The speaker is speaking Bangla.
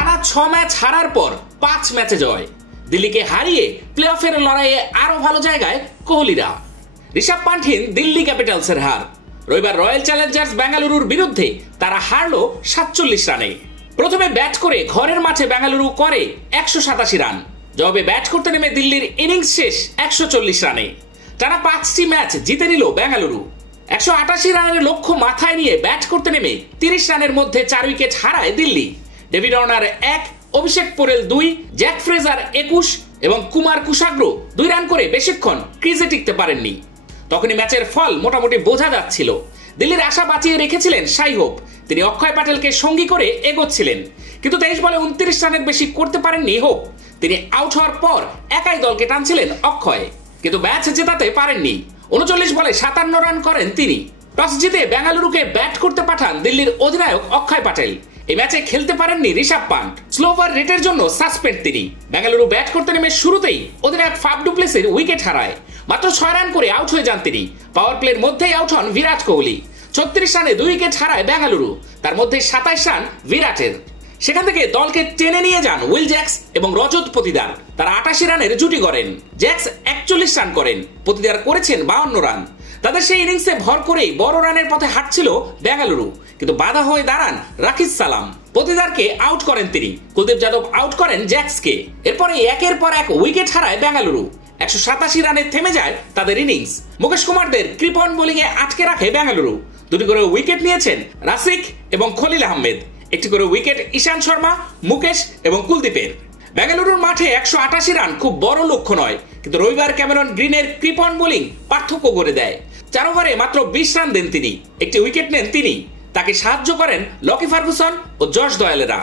টানা 6 ম্যাচ হারার পর 5 ম্যাচে জয়। দিল্লিকে হারিয়ে প্লে অফের লড়াইয়ে আরো ভালো জায়গায় কোহলিরা। ঋষভ পান্থীর দিল্লি ক্যাপিটালসের হার। রবিবার রয়্যাল চ্যালেঞ্জার্স বেঙ্গালুরুর বিরুদ্ধে তারা হারলো 47 রানে। প্রথমে ব্যাট করে ঘরের মাঠে বেঙ্গালুরু করে 187 রান। জবাবে ব্যাট করতে নেমে দিল্লির ইনিংস শেষ 140 রানে। টানা 5টি ম্যাচ জিতে নিল বেঙ্গালুরু। 188 রানের লক্ষ্য মাথায় নিয়ে ব্যাট করতে নেমে 30 রানের মধ্যে 4 উইকেট হারায় দিল্লি। ডেভিড ওয়ার্নার 1, অভিষেক পোরেল 2, জ্যাক ফ্রেজার 21 এবং কুমার কুশাগ্র 2 রান করে বেশিক্ষণ ক্রিজে টিকতে পারেননি। তখনই ম্যাচের ফল মোটামুটি বোঝা যাচ্ছিল। দিল্লির আশা বাঁচিয়ে রেখেছিলেন সাই হোপ। তিনি অক্ষয় প্যাটেলকে সঙ্গী করে এগোচ্ছিলেন, কিন্তু 23 বলে 29 রানের বেশি করতে পারেননি হোপ। তিনি আউট হওয়ার পর একাই দলকে টানছিলেন অক্ষয়, কিন্তু ম্যাচ জেতাতে পারেননি। 39 বলে 57 রান করেন তিনি। টস জিতে বেঙ্গালুরুকে ব্যাট করতে পাঠান দিল্লির অধিনায়ক অক্ষয় প্যাটেল। এই ম্যাচে খেলতে পারেননি ঋষভ পান্থ। স্লো ওভার রেটের জন্য সাসপেন্ড তিনি। বেঙ্গালুরু ব্যাট করতে নেমে শুরুতেই অধিনায়ক ফাফ ডু প্লেসির উইকেট হারায়। মাত্র 6 রান করে আউট হয়ে যান তিনি। পাওয়ার প্লের মধ্যেই আউট হন বিরাট কোহলি। 36 রানে 2 উইকেট হারায় বেঙ্গালুরু, তার মধ্যে 27 রান বিরাটের। সেখান থেকে দলকে টেনে নিয়ে যান উইল জ্যাক্স এবং রজত পতিদার। তারা 88 রানের জুটি করেন। জ্যাক্স 41 রান করেন, পতিদার করেছেন 52 রান। তাদের সেই ইনিংসে ভর করেই বড় রানের পথে হাঁটছিল বেঙ্গালুরু, কিন্তু বাধা হয়ে দাঁড়ান রাকিব সালাম। পতিদারকে আউট করেন তিনি। কুলদীপ যাদব আউট করেন জ্যাক্সকে। এরপরে একের পর এক উইকেট হারায় বেঙ্গালুরু। 187 রানে থেমে যায় তাদের ইনিংস। মুকেশ কুমারদের কৃপন বোলিং এ আটকে রাখে বেঙ্গালুরু। 2টি করে উইকেট নিয়েছেন রাসিক এবং খলিল আহমেদ। 1টি করে উইকেট ঈশান শর্মা, মুকেশ এবং কুলদীপের। বেঙ্গালুরুর মাঠে 188 রান খুব বড় লক্ষ্য নয়, কিন্তু রবিবার ক্যামেরন গ্রিনের কৃপন বোলিং পার্থক্য করে দেয়। 4 ওভারে মাত্র 20 রান দেন তিনি। 1টি উইকেট নেন তিনি। তাকে সাহায্য করেন লকি ফার্গুসন ও জশ দয়ালেরা।